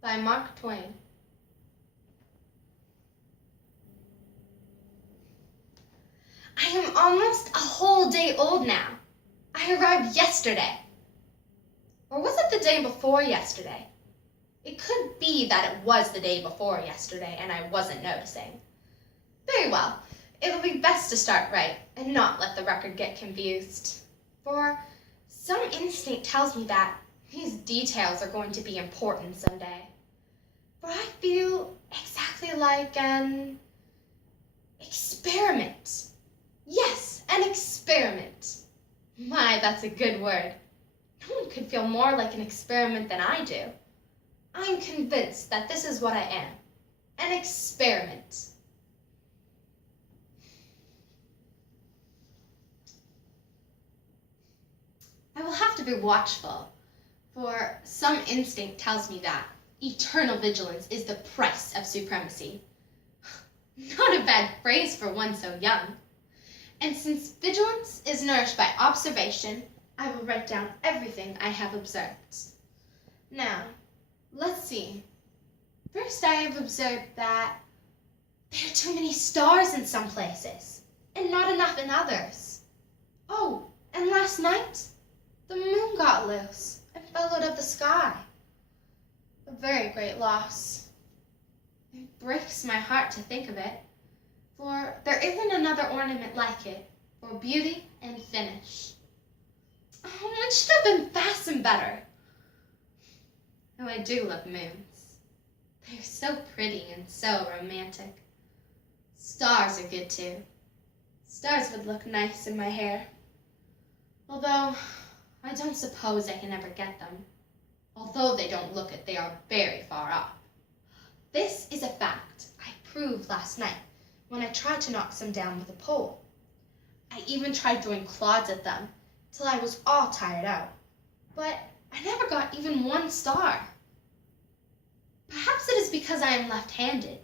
by Mark Twain. I am almost a whole day old now. I arrived yesterday. Or was it the day before yesterday? It could be that it was the day before yesterday and I wasn't noticing. Very well, it'll be best to start right and not let the record get confused. For some instinct tells me that these details are going to be important someday. For I feel exactly like an experiment. Yes, an experiment. My, that's a good word. No one could feel more like an experiment than I do. I'm convinced that this is what I am. An experiment. I will have to be watchful, for some instinct tells me that eternal vigilance is the price of supremacy. Not a bad phrase for one so young. And since vigilance is nourished by observation, I will write down everything I have observed. Now, let's see. First, I have observed that there are too many stars in some places, and not enough in others. Oh, and last night, the moon got loose and fell out of the sky. A very great loss. It breaks my heart to think of it, for there isn't another ornament like it for beauty and finish. Oh, it should have been fastened better. Oh, I do love moons. They're so pretty and so romantic. Stars are good too. Stars would look nice in my hair. Although, I don't suppose I can ever get them. Although they don't look it, they are very far off. This is a fact I proved last night when I tried to knock some down with a pole. I even tried doing clods at them till I was all tired out. But I never got even one star. Perhaps it is because I am left-handed.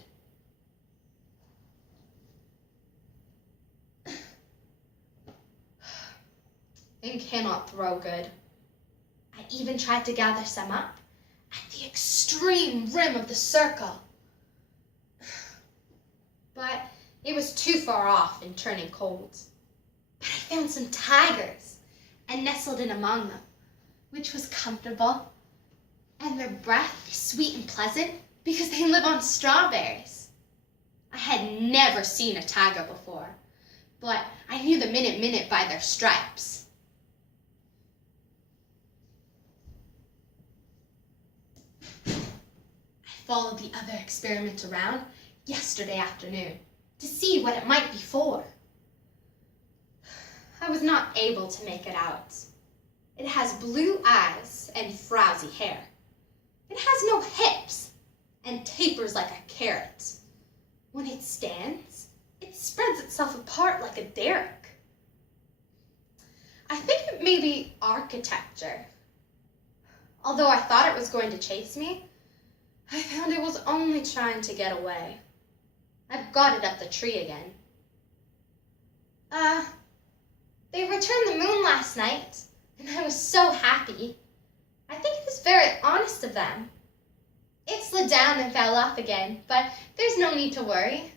And cannot throw good. I even tried to gather some up at the extreme rim of the circle. But it was too far off and turning cold. But I found some tigers and nestled in among them, which was comfortable. And their breath is sweet and pleasant because they live on strawberries. I had never seen a tiger before, but I knew the minute by their stripes. I followed the other experiment around yesterday afternoon to see what it might be for. I was not able to make it out. It has blue eyes and frowsy hair. It has no hips and tapers like a carrot. When it stands, it spreads itself apart like a derrick. I think it may be architecture. Although I thought it was going to chase me, I found it was only trying to get away. I've got it up the tree again. They returned the moon last night, and I was so happy. I think it was very honest of them. It slid down and fell off again, but there's no need to worry.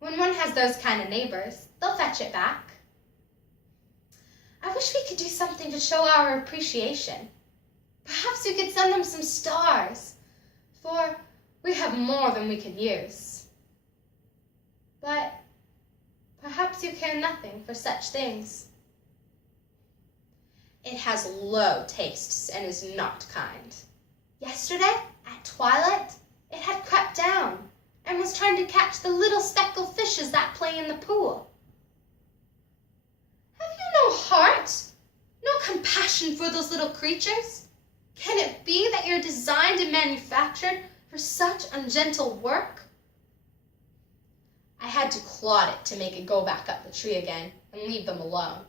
When one has those kind of neighbors, they'll fetch it back. I wish we could do something to show our appreciation. Perhaps we could send them some stars, for we have more than we could use. But perhaps you care nothing for such things. It has low tastes and is not kind. Yesterday, at twilight, it had crept down and was trying to catch the little speckled fishes that play in the pool. Have you no heart? No compassion for those little creatures? Can it be that you're designed and manufactured for such ungentle work? I had to clod it to make it go back up the tree again and leave them alone.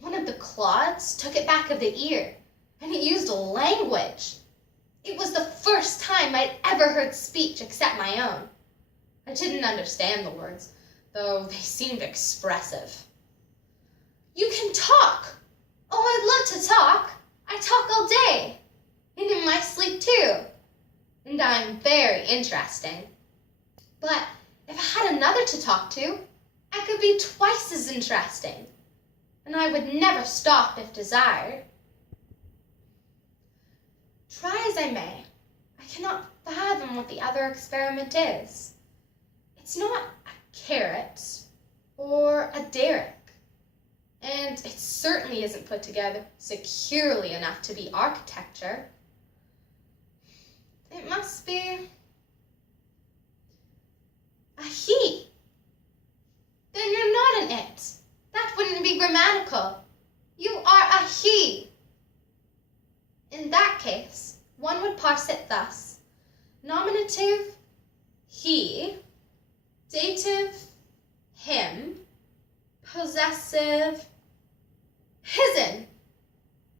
One of the clods took it back of the ear, and it used language. It was the first time I'd ever heard speech except my own. I didn't understand the words, though they seemed expressive. You can talk. Oh, I'd love to talk. I talk all day, and in my sleep too. And and I'm very interesting. But if I had another to talk to, I could be twice as interesting, and I would never stop if desired. Try as I may, I cannot fathom what the other experiment is. It's not a carrot or a derrick, and it certainly isn't put together securely enough to be architecture. It must be a he. Then you're not an it. That wouldn't be grammatical. You are a he. In that case, one would parse it thus: nominative, he; dative, him; possessive, his'n.